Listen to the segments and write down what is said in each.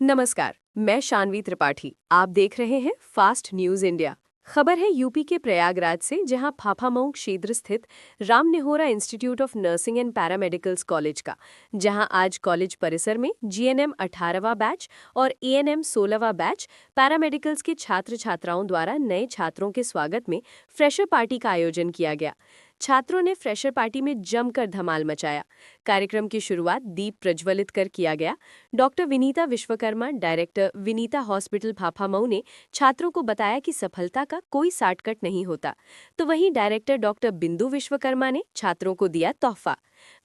नमस्कार, मैं शानवी त्रिपाठी। आप देख रहे हैं फास्ट न्यूज इंडिया। खबर है यूपी के प्रयागराज से, जहां फाफामऊ क्षेत्र स्थित Ram Nehora institute of nursing and paramedicals college का, जहां आज कॉलेज परिसर में जीएनएम 18वां बैच और एएनएम 16वां बैच पैरामेडिकल्स के छात्र छात्राओं द्वारा नए छात्रों के स्वागत में फ्रेशर पार्टी का आयोजन किया गया। छात्रों ने फ्रेशर पार्टी में जमकर धमाल मचाया। कार्यक्रम की शुरुआत दीप प्रज्वलित कर किया गया। Doctor Vinita Vishwakarma, director Vinita hospital Phaphamau ने छात्रों को बताया कि सफलता का कोई शॉर्टकट नहीं होता। तो वहीं डायरेक्टर डॉक्टर बिंदु विश्वकर्मा ने छात्रों को दिया तोहफा।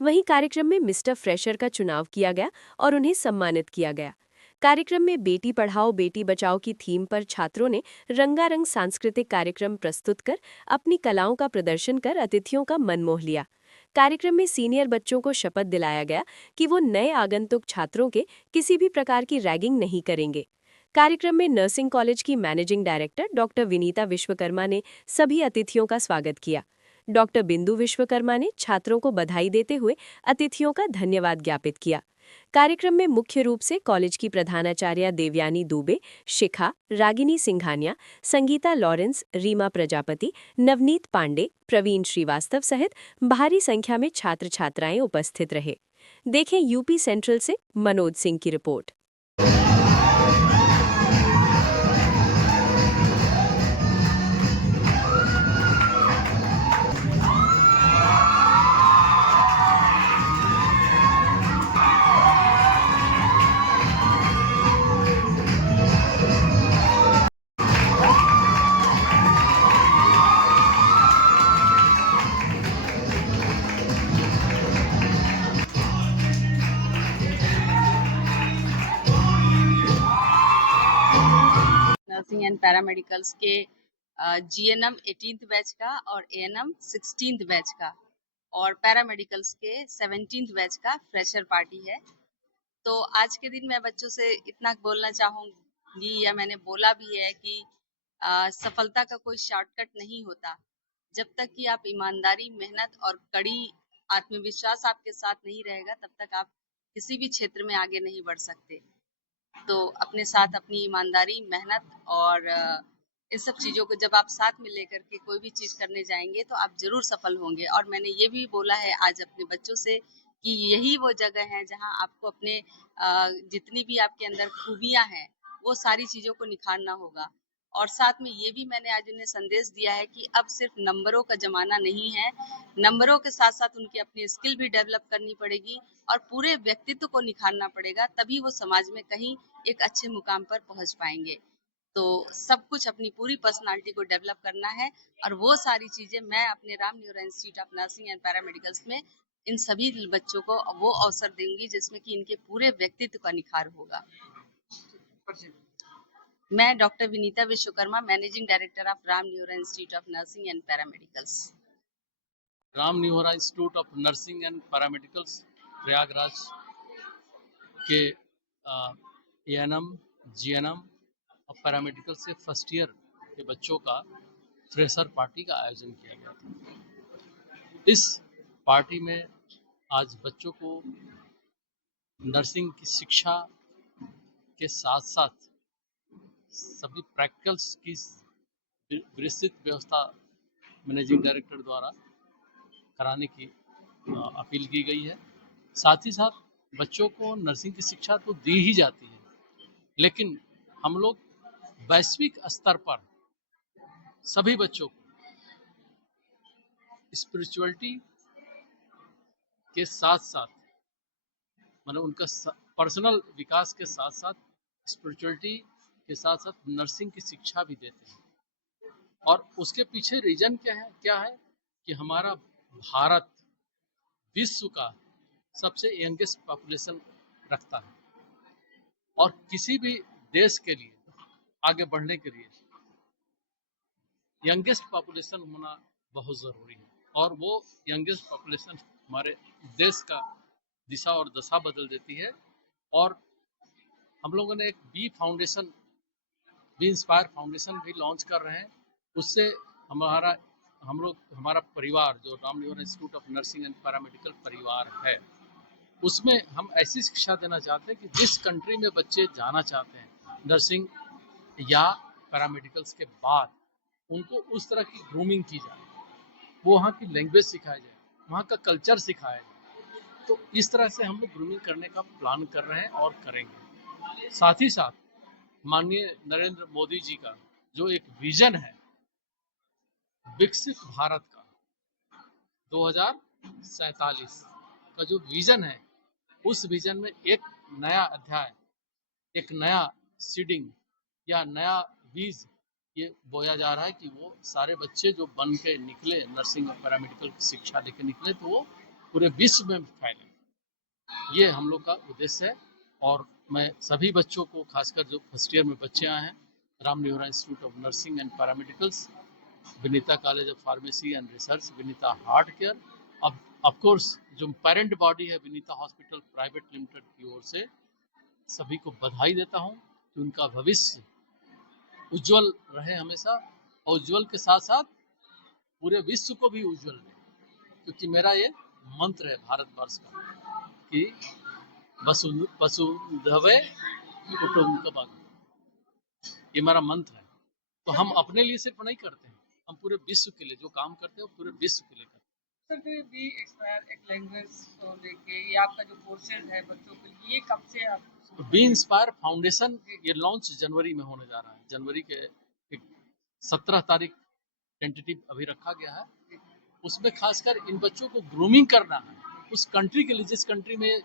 वहीं कार्यक्रम में मिस्टर फ्रेशर का चुनाव किया गया और उन्हें सम्मानित किया गया। कार्यक्रम में बेटी पढ़ाओ बेटी बचाओ की थीम पर छात्रों ने रंगारंग सांस्कृतिक कार्यक्रम प्रस्तुत कर अपनी कलाओं का प्रदर्शन कर अतिथियों का मन मोह लिया। कार्यक्रम में सीनियर बच्चों को शपथ दिलाया गया कि वो नए आगंतुक छात्रों के किसी भी प्रकार की रैगिंग नहीं करेंगे। कार्यक्रम में नर्सिंग कॉलेज की managing director doctor Vinita Vishwakarma ने सभी अतिथियों का स्वागत किया। डॉक्टर बिंदु विश्वकर्मा ने छात्रों को बधाई देते हुए अतिथियों का धन्यवाद ज्ञापित किया। कार्यक्रम में मुख्य रूप से कॉलेज की प्रधानाचार्य देवयानी दुबे, शिखा, रागिनी सिंघानिया, संगीता लॉरेंस, रीमा प्रजापति, नवनीत पांडे, प्रवीण श्रीवास्तव सहित भारी संख्या में छात्र छात्राएं उपस्थित रहे। देखें यूपी सेंट्रल से मनोज सिंह की रिपोर्ट। नर्सिंग एंड पैरामेडिकल्स के जीएनएम 18th बैच का और एएनएम 16th बैच का और पैरामेडिकल्स के 17th बैच का फ्रेशर पार्टी है। तो आज के दिन मैं बच्चों से इतना बोलना चाहूँगी, या मैंने बोला भी है कि सफलता का कोई शॉर्टकट नहीं होता। जब तक कि आप ईमानदारी, मेहनत और कड़ी आत्मविश्वास आपके साथ नहीं रहेगा, तब तक आप किसी भी क्षेत्र में आगे नहीं बढ़ सकते। तो अपने साथ अपनी ईमानदारी, मेहनत और इन सब चीज़ों को जब आप साथ में लेकर के कोई भी चीज़ करने जाएंगे तो आप ज़रूर सफल होंगे। और मैंने ये भी बोला है आज अपने बच्चों से कि यही वो जगह है जहां आपको अपने जितनी भी आपके अंदर खूबियां हैं वो सारी चीज़ों को निखारना होगा। और साथ में ये भी मैंने आज उन्हें संदेश दिया है कि अब सिर्फ नंबरों का ज़माना नहीं है, नंबरों के साथ साथ उनकी अपनी स्किल भी डेवलप करनी पड़ेगी और पूरे व्यक्तित्व को निखारना पड़ेगा, तभी वो समाज में कहीं एक अच्छे मुकाम पर पहुंच पाएंगे। तो सब कुछ अपनी पूरी पर्सनालिटी को डेवलप करना है और वो सारी चीज़ें मैं अपने Ram Nehora institute of nursing and paramedicals में इन सभी बच्चों को वो अवसर दूंगी जिसमें कि इनके पूरे व्यक्तित्व का निखार होगा। मैं doctor Vinita Vishwakarma, managing director of Ram Nehora institute of nursing and paramedicals. Ram Nehora institute of nursing and paramedicals Prayagraj के एएनएम, जीएनएम और पैरामेडिकल से फर्स्ट ईयर के बच्चों का फ्रेशर पार्टी का आयोजन किया गया था। इस पार्टी में आज बच्चों को नर्सिंग की शिक्षा के साथ साथ सभी प्रैक्टिकल्स की विस्तृत व्यवस्था मैनेजिंग डायरेक्टर द्वारा कराने की अपील की गई है। साथ ही साथ बच्चों को नर्सिंग की शिक्षा तो दी ही जाती है, लेकिन हम लोग वैश्विक स्तर पर सभी बच्चों को स्पिरिचुअलिटी के साथ साथ, मतलब उनका पर्सनल विकास के साथ साथ स्पिरिचुअलिटी के साथ साथ नर्सिंग की शिक्षा भी देते हैं। और उसके पीछे रीजन क्या है कि हमारा भारत विश्व का सबसे यंगेस्ट पॉपुलेशन रखता है और किसी भी देश के लिए आगे बढ़ने के लिए यंगेस्ट पॉपुलेशन होना बहुत ज़रूरी है। और वो यंगेस्ट पॉपुलेशन हमारे देश का दिशा और दशा बदल देती है। और हम लोगों ने एक बी इंस्पायर फाउंडेशन भी लॉन्च कर रहे हैं। उससे हमारा परिवार जो Ram Nehora institute of nursing and paramedical परिवार है, उसमें हम ऐसी शिक्षा देना चाहते हैं कि जिस कंट्री में बच्चे जाना चाहते हैं नर्सिंग या पैरामेडिकल्स के बाद, उनको उस तरह की ग्रूमिंग की जाए, वो वहाँ की लैंग्वेज सिखाई जाए, वहाँ का कल्चर सिखाया जाए। तो इस तरह से हम लोग ग्रूमिंग करने का प्लान कर रहे हैं और करेंगे। साथ ही साथ माननीय नरेंद्र मोदी जी का जो एक विजन है विकसित भारत का 2047 का जो विजन है, उस विजन में एक नया अध्याय, एक नया सीडिंग या नया बीज ये बोया जा रहा है कि वो सारे बच्चे जो बन के निकले, नर्सिंग और पैरामेडिकल की शिक्षा लेके निकले, तो वो पूरे विश्व में फैले। ये हम लोग का उद्देश्य है। और मैं सभी बच्चों को, खासकर जो फर्स्ट ईयर में बच्चे आए हैं, Ram Nihora institute of nursing and paramedicals, Vinita college of pharmacy and research, Vinita heart care, अब ऑफ कोर्स जो पेरेंट बॉडी है विनीता हॉस्पिटल प्राइवेट लिमिटेड की ओर से सभी को बधाई देता हूं कि उनका भविष्य उज्जवल रहे हमेशा, और उज्जवल के साथ साथ पूरे विश्व को भी उज्जवल रहे। क्योंकि मेरा ये मंत्र है भारतवर्ष का कि वसुधैव कुटुंबकम, ये मेरा मंत्र है। तो हम अपने लिए सिर्फ नहीं करते हैं, हम पूरे विश्व के लिए जो काम करते हैं वो पूरे विश्व के लिए करते हैं। सर जो बी एक्सपायर एक लैंग्वेज को लेके ये आपका जो कोर्सेज है बच्चों के लिए, ये कब से आप तो बी इंस्पायर फाउंडेशन ये लॉन्च जनवरी में होने जा रहा है। जनवरी के 17 तारीख टेंटेटिव अभी रखा गया है। उसमें खासकर इन बच्चों को ग्रूमिंग करना है उस कंट्री के लिए जिस कंट्री में,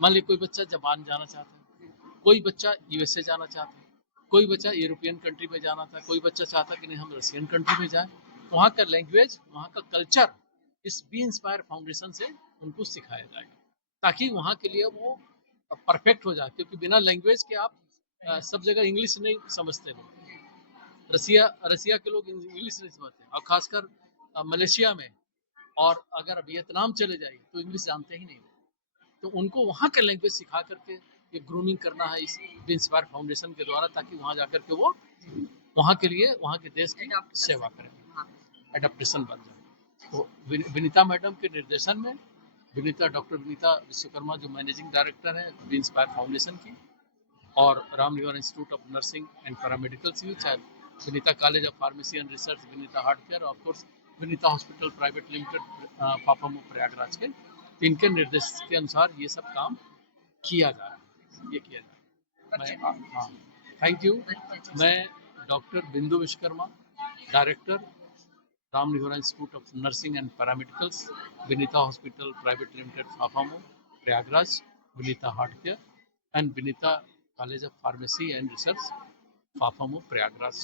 मान लीजिए कोई बच्चा जापान जाना चाहता है, कोई बच्चा यूएसए जाना चाहता है, कोई बच्चा यूरोपियन कंट्री में जाना था, कोई बच्चा चाहता कि नहीं हम रशियन कंट्री में जाएं, वहाँ का लैंग्वेज, वहाँ का कल्चर इस बी इंस्पायर फाउंडेशन से उनको सिखाया जाएगा, ताकि वहाँ के लिए वो परफेक्ट हो जाए। क्योंकि बिना लैंग्वेज के आप सब जगह इंग्लिश नहीं समझते लोग। रसिया के लोग इंग्लिश नहीं समझते, और खासकर मलेशिया में, और अगर वियतनाम चले जाइए तो इंग्लिश जानते ही नहीं। तो उनको वहाँ का लैंग्वेज सिखा करके ये ग्रूमिंग करना है इस बी इंस्पायर फाउंडेशन के द्वारा, ताकि वहाँ जाकर के वो वहाँ के लिए, वहाँ के देश की सेवा करें, एडेप्टेशन बन जाए। तो विनीता मैडम के निर्देशन में, डॉक्टर विनीता विश्वकर्मा जो मैनेजिंग डायरेक्टर है बी इंस्पायर फाउंडेशन की, और Ram Nihora institute of nursing and paramedicals भी, चाहे Vinita college of pharmacy and research, Vinita heart care, of course Vinita hospital private limited Phaphamau Prayagraj के, इनके निर्देश के अनुसार ये सब काम किया जा रहा है, ये किया जा रहा है। मैं हाँ, थैंक यू। मैं डॉक्टर बिंदु Vishwakarma, director Ram Nihora institute of nursing and paramedicals, Vinita hospital private limited Phaphamau Prayagraj, Vinita heart care and Vinita college of pharmacy and research Phaphamau Prayagraj